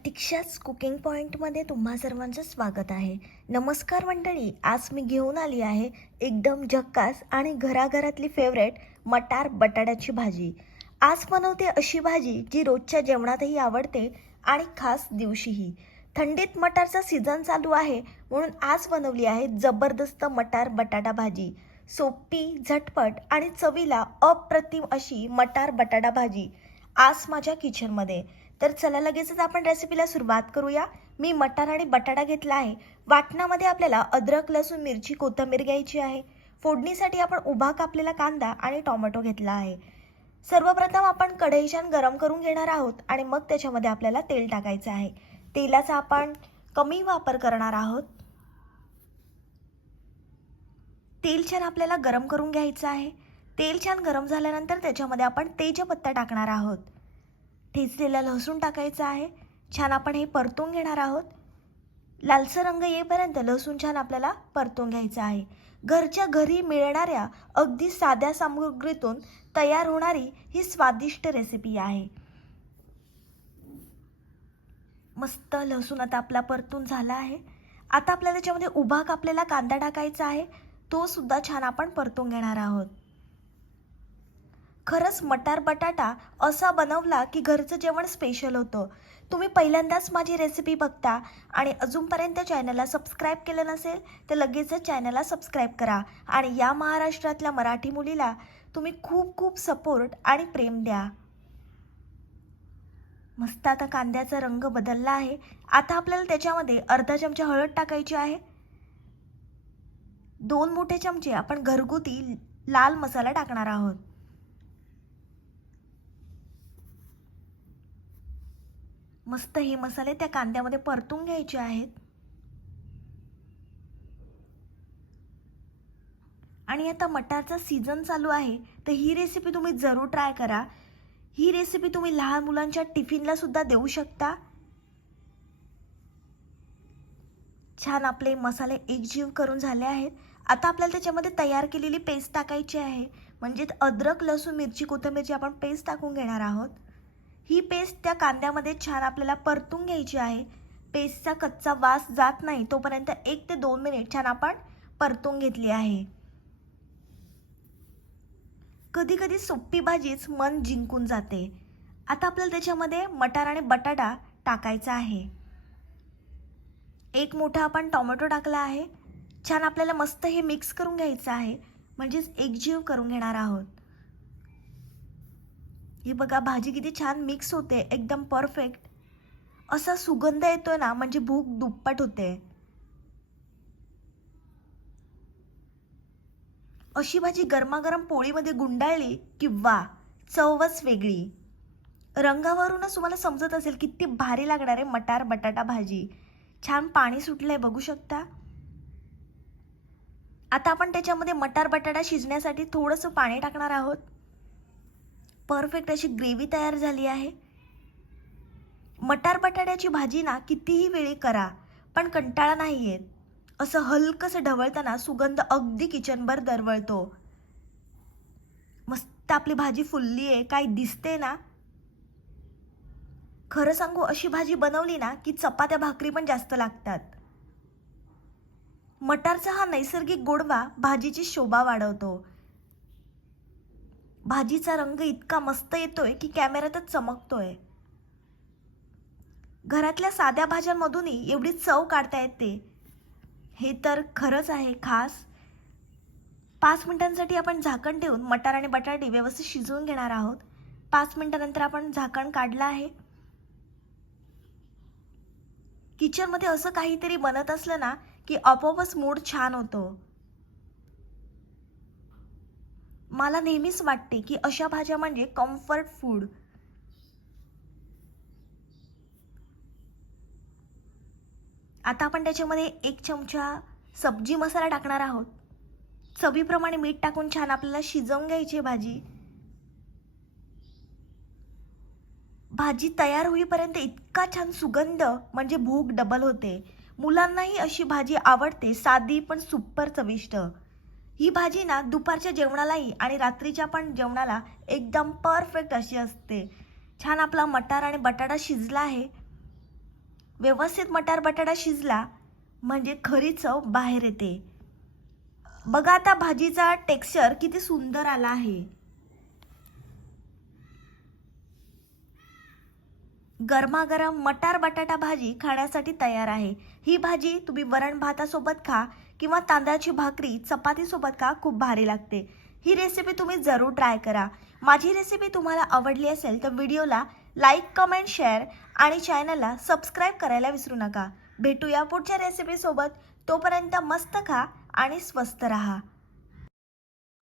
प्रतीक्षाच cooking पॉईंटमध्ये तुम्हा सर्वांचं स्वागत आहे. नमस्कार मंडळी, आज मी घेऊन आली आहे एकदम झक्कास आणि घराघरातली फेवरेट मटार बटाट्याची भाजी. आज बनवते अशी भाजी जी रोजच्या जेवणातही आवडते आणि खास दिवशीही. थंडीत मटारचा सीझन चालू आहे म्हणून आज बनवली आहे जबरदस्त मटार बटाटा भाजी. सोपी, झटपट आणि चवीला अप्रतिम अशी मटार बटाटा भाजी आज माझ्या किचनमध्ये. तर चला लगेचच आपण रेसिपीला सुरुवात करूया. मी मटार आणि बटाटा घेतला आहे. वाटणामध्ये आपल्याला अद्रक, लसूण, मिरची, कोथिंबीर घ्यायची आहे. फोडणीसाठी आपण उभा कापलेला कांदा आणि टोमॅटो घेतला आहे. सर्वप्रथम आपण कढई छान गरम करून घेणार आहोत आणि मग त्याच्यामध्ये आपल्याला तेल टाकायचं आहे. तेलाचा आपण कमी वापर करणार आहोत. तेल छान आपल्याला गरम करून घ्यायचं आहे. तेल छान गरम झाल्यानंतर त्याच्यामध्ये आपण तेजपत्ता टाकणार आहोत. ठेचलेला लसूण टाकायचा आहे. छान आपण हे परतून घेणार आहोत. लालसर रंग येईपर्यंत लसूण छान आपल्याला परतून घ्यायचा आहे. घरच्या घरी मिळणाऱ्या अगदी साध्या सामग्रीतून तयार होणारी ही स्वादिष्ट रेसिपी आहे. मस्त लसूण आता आपला परतून झाला आहे. आता आपल्याला त्याच्यामध्ये उभा कापलेला कांदा टाकायचा आहे. तो सुद्धा छान आपण परतून घेणार आहोत. खरंच मटार बटाटा असा बनवला की घरचं जेवण स्पेशल होतं. तुम्ही पहिल्यांदाच माझी रेसिपी बघता आणि अजूनपर्यंत चॅनलला सबस्क्राईब केलं नसेल तर लगेचच चॅनलला सबस्क्राईब करा आणि या महाराष्ट्रातल्या मराठी मुलीला तुम्ही खूप खूप सपोर्ट आणि प्रेम द्या. मस्त आता कांद्याचा रंग बदलला आहे. आता आपल्याला त्याच्यामध्ये अर्धा चमचा हळद टाकायची आहे. 2 मोठे चमचे आपण घरगुती लाल मसाला टाकणार आहोत. मस्त हे मसाले त्या कांद्यामध्ये परतून घ्यायचे आहेत. आणि आता मटारचा सीझन चालू आहे तर ही रेसिपी तुम्ही जरूर ट्राय करा. ही रेसिपी तुम्ही लहान मुलांच्या टिफिनला सुद्धा देऊ शकता. छान आपले मसाले एकजीव करून झाले आहेत. आता आपल्याला त्याच्यामध्ये तयार केलेली पेस्ट टाकायची आहे. म्हणजे अद्रक, लसूण, मिरची, कोथिंबीरची आपण पेस्ट टाकून घेणार आहोत. ही पेस्ट त्या कांद्यामध्ये छान आपल्याला परतून घ्यायची आहे. पेस्टचा कच्चा वास जात नाही तोपर्यंत 1 ते 2 मिनिट छान आपण परतून घेतली आहे. कधी कधी सोपी भाजीच मन जिंकून जाते. आता आपल्याला त्याच्यामध्ये मटार आणि बटाटा टाकायचा आहे. 1 मोठा आपण टोमॅटो टाकला आहे. छान आपल्याला मस्त हे मिक्स करून घ्यायचं आहे. म्हणजेच एकजीव करून घेणार आहोत. ही बघा भाजी किती छान मिक्स होते, एकदम परफेक्ट असा सुगंध येतोय ना, म्हणजे भूक दुप्पट होते. अशी भाजी गरमागरम पोळीमध्ये गुंडाळली किंवा चवच वेगळी. रंगावरूनच तुम्हाला समजत असेल किती भारी लागणार आहे मटार बटाटा भाजी. छान पाणी सुटलंय बघू शकता. आता आपण त्याच्यामध्ये मटार बटाटा शिजण्यासाठी थोडंसं पाणी टाकणार आहोत. परफेक्ट अशी ग्रेव्ही तयार झाली आहे. मटार बटाट्याची भाजी ना कितीही वेळी करा पण कंटाळा नाही येत. असं हलकंसं ढवळताना सुगंध अगदी किचनभर दरवळतो. मस्त आपली भाजी फुलली आहे, काय दिसते ना. खरं सांगू, अशी भाजी बनवली ना की चपात्या भाकरी पण जास्त लागतात. मटारचा हा नैसर्गिक गोडवा भाजीची शोभा वाढवतो. भाजीचा रंग इतका मस्त येतोय की कॅमेऱ्यातच चमकतोय. घरातल्या साध्या भाज्यांमधूनही एवढी चव काढता येते, हे तर खरंच आहे खास. 5 मिनिटांसाठी आपण झाकण ठेवून मटार आणि बटाटे व्यवस्थित शिजवून घेणार आहोत. 5 मिनिटांनंतर आपण झाकण काढलं आहे. किचनमध्ये असं काहीतरी बनत असलं ना की आपोआपच मूड छान होतो. मला नेहमीच वाटते की अशा भाज्या म्हणजे कम्फर्ट फूड. आता आपण त्याच्यामध्ये 1 चमचा सब्जी मसाला टाकणार आहोत. चवीप्रमाणे मीठ टाकून छान आपल्याला शिजवून घ्यायची भाजी. भाजी तयार होईपर्यंत इतका छान सुगंध, म्हणजे भूक डबल होते. मुलांनाही अशी भाजी आवडते, साधी पण सुपर चविष्ट. ही भाजी ना दुपारच्या जेवणालाही आणि रात्रीच्या पण जेवणाला एकदम परफेक्ट अशी असते. छान आपला मटार आणि बटाटा शिजला आहे. व्यवस्थित मटार बटाटा शिजला म्हणजे खरी चव बाहेर येते. बघा आता भाजीचा टेक्स्चर किती सुंदर आला आहे. गरमागरम मटार बटाटा भाजी खाण्यासाठी तयार आहे. ही भाजी तुम्ही वरण भातासोबत खा किंवा तांदळाची भाकरी चपातीसोबत खा, खूप भारी लागते. ही रेसिपी तुम्ही जरूर ट्राय करा. माझी रेसिपी तुम्हाला आवडली असेल तर व्हिडिओला लाईक, कमेंट, शेअर आणि चॅनलला सबस्क्राईब करायला विसरू नका. भेटूया पुढच्या रेसिपीसोबत. तोपर्यंत मस्त खा आणि स्वस्त रहा.